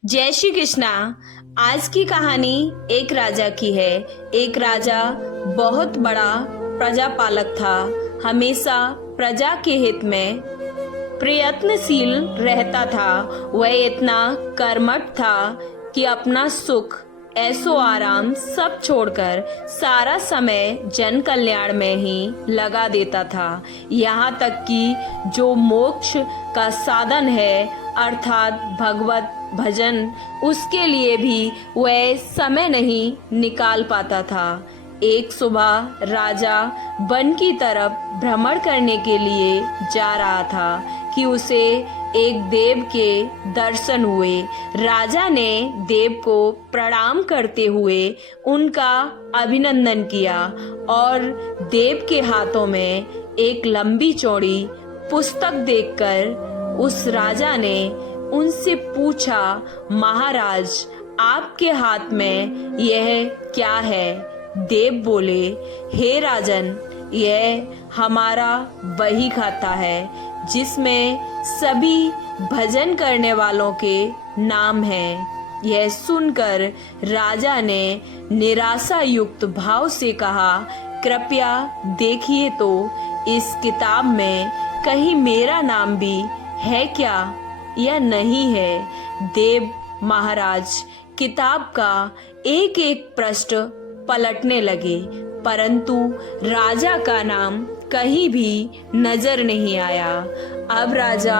जय श्री कृष्णा। आज की कहानी एक राजा की है। एक राजा बहुत बड़ा प्रजापालक था। हमेशा प्रजा के हित में प्रयत्नशील रहता था। वह इतना कर्मठ था कि अपना सुख ऐसो आराम सब छोड़कर सारा समय जन कल्याण में ही लगा देता था। यहाँ तक कि जो मोक्ष का साधन है अर्थात भगवत भजन, उसके लिए भी वह समय नहीं निकाल पाता था। एक सुबह राजा वन की तरफ भ्रमण करने के लिए जा रहा था कि उसे एक देव के दर्शन हुए। राजा ने देव को प्रणाम करते हुए उनका अभिनंदन किया और देव के हाथों में एक लंबी चौड़ी पुस्तक देखकर उस राजा ने उनसे पूछा, महाराज आपके हाथ में यह क्या है? देव बोले, हे राजन, यह हमारा वही खाता है जिसमें सभी भजन करने वालों के नाम हैं। यह सुनकर राजा ने निराशा युक्त भाव से कहा, कृपया देखिए तो इस किताब में कहीं मेरा नाम भी है क्या या नहीं है? देव महाराज किताब का एक एक पृष्ठ पलटने लगे, परंतु राजा का नाम कहीं भी नजर नहीं आया। अब राजा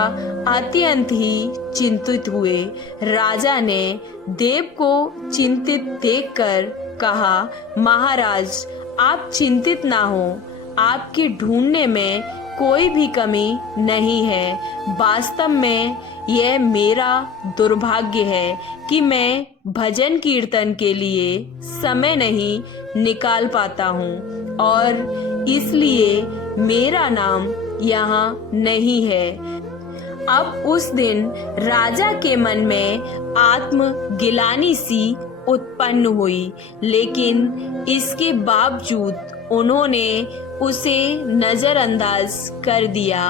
अत्यंत ही चिंतित हुए। राजा ने देव को चिंतित देखकर कहा, महाराज आप चिंतित ना हो, आपके ढूंढने में कोई भी कमी नहीं है। वास्तव में यह मेरा दुर्भाग्य है कि मैं भजन कीर्तन के लिए समय नहीं निकाल पाता हूँ और इसलिए मेरा नाम यहाँ नहीं है। अब उस दिन राजा के मन में आत्मगिलानी सी उत्पन्न हुई, लेकिन इसके बावजूद उन्होंने उसे नजरअंदाज कर दिया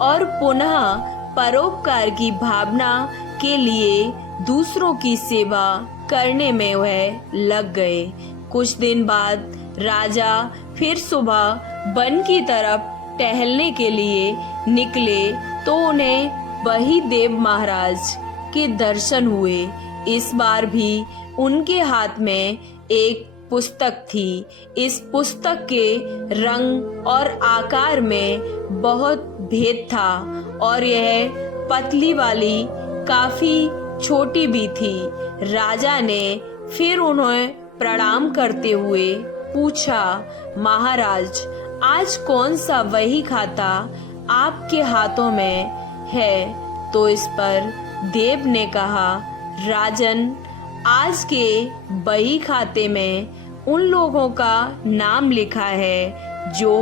और पुनः परोपकार की भावना के लिए दूसरों की सेवा करने में वह लग गए। कुछ दिन बाद राजा फिर सुबह वन की तरफ टहलने के लिए निकले तो उन्हें वही देव महाराज के दर्शन हुए। इस बार भी उनके हाथ में एक पुस्तक थी। इस पुस्तक के रंग और आकार में बहुत भेद था और यह पतली वाली काफी छोटी भी थी। राजा ने फिर उन्हें प्रणाम करते हुए पूछा, महाराज आज कौन सा वही खाता आपके हाथों में है? तो इस पर देव ने कहा, राजन आज के बही खाते में उन लोगों का नाम लिखा है जो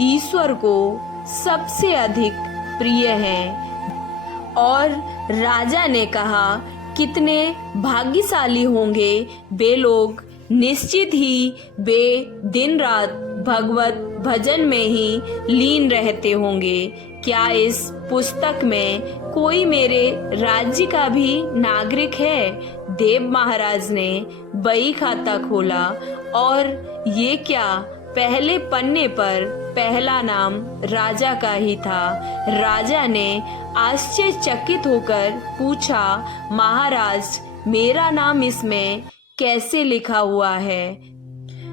ईश्वर को सबसे अधिक प्रिय हैं। और राजा ने कहा, कितने भाग्यशाली होंगे वे लोग, निश्चित ही वे दिन रात भगवत भजन में ही लीन रहते होंगे। क्या इस पुस्तक में कोई मेरे राज्य का भी नागरिक है? देव महाराज ने बही खाता खोला और ये क्या, पहले पन्ने पर पहला नाम राजा का ही था। राजा ने आश्चर्यचकित होकर पूछा, महाराज मेरा नाम इसमें कैसे लिखा हुआ है?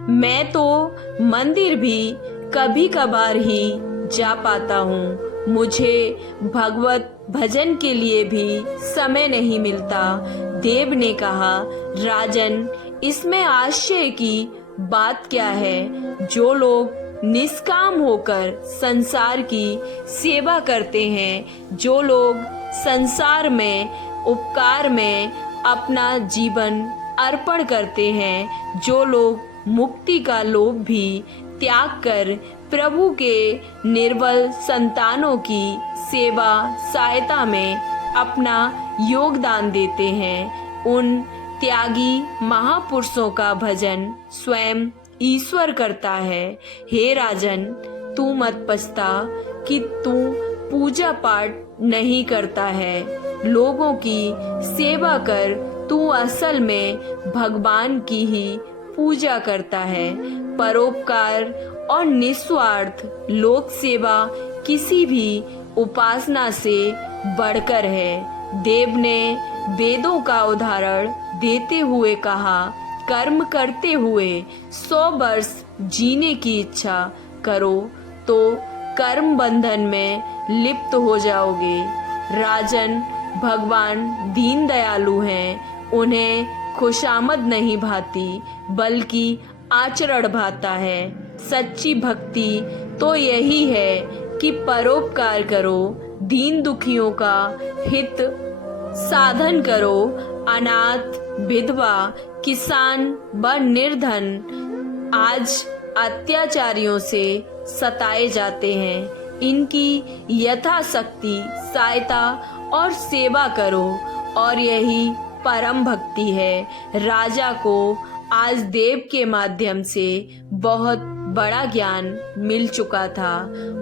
मैं तो मंदिर भी कभी कभार ही जा पाता हूँ, मुझे भगवत भजन के लिए भी समय नहीं मिलता। देव ने कहा, राजन इसमें आश्चर्य की बात क्या है? जो लोग निष्काम होकर संसार की सेवा करते हैं, जो लोग संसार में उपकार में अपना जीवन अर्पण करते हैं, जो लोग मुक्ति का लोभ भी त्याग कर प्रभु के निर्बल संतानों की सेवा सहायता में अपना योगदान देते हैं, उन त्यागी महापुरुषों का भजन स्वयं ईश्वर करता है। हे राजन, तू मत पछता कि तू पूजा पाठ नहीं करता है। लोगों की सेवा कर, तू असल में भगवान की ही पूजा करता है। परोपकार और निस्वार्थ लोक सेवा किसी भी उपासना से बढ़कर है। देव ने वेदों का उदाहरण देते हुए कहा, कर्म करते हुए 100 वर्ष जीने की इच्छा करो तो कर्म बंधन में लिप्त हो जाओगे। राजन, भगवान दीन दयालु हैं। उन्हें खुशामद नहीं भाती बल्कि आचरण भाता है। सच्ची भक्ति तो यही है कि परोपकार करो, दीन दुखियों का हित साधन करो। अनाथ, विधवा, किसान व निर्धन आज अत्याचारियों से सताए जाते हैं। इनकी यथाशक्ति सहायता और सेवा करो और यही परम भक्ति है। राजा को आज देव के माध्यम से बहुत बड़ा ज्ञान मिल चुका था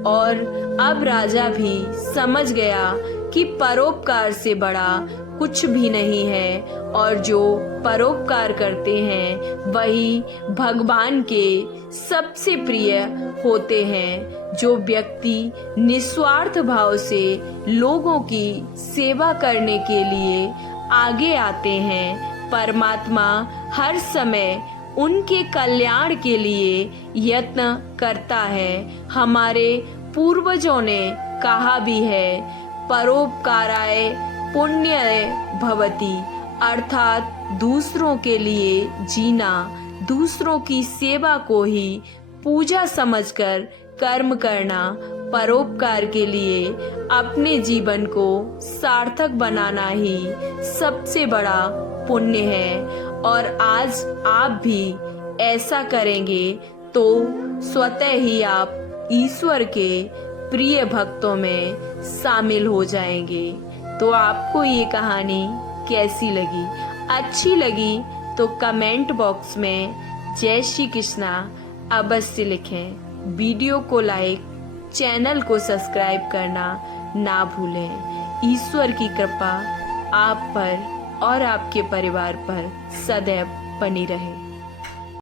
और अब राजा भी समझ गया कि परोपकार से बड़ा कुछ भी नहीं है और जो परोपकार करते हैं वही भगवान के सबसे प्रिय होते हैं। जो व्यक्ति निस्वार्थ भाव से लोगों की सेवा करने के लिए आगे आते हैं, परमात्मा हर समय उनके कल्याण के लिए यत्न करता है। हमारे पूर्वजों ने कहा भी है, परोपकाराय पुण्याय भवति, अर्थात दूसरों के लिए जीना, दूसरों की सेवा को ही पूजा समझकर कर्म करना, परोपकार के लिए अपने जीवन को सार्थक बनाना ही सबसे बड़ा पुण्य है। और आज आप भी ऐसा करेंगे तो स्वतः ही आप ईश्वर के प्रिय भक्तों में शामिल हो जाएंगे। तो आपको ये कहानी कैसी लगी? अच्छी लगी तो कमेंट बॉक्स में जय श्री कृष्णा अवश्य लिखें। वीडियो को लाइक, चैनल को सब्सक्राइब करना ना भूलें। ईश्वर की कृपा आप पर और आपके परिवार पर सदैव बनी रहे।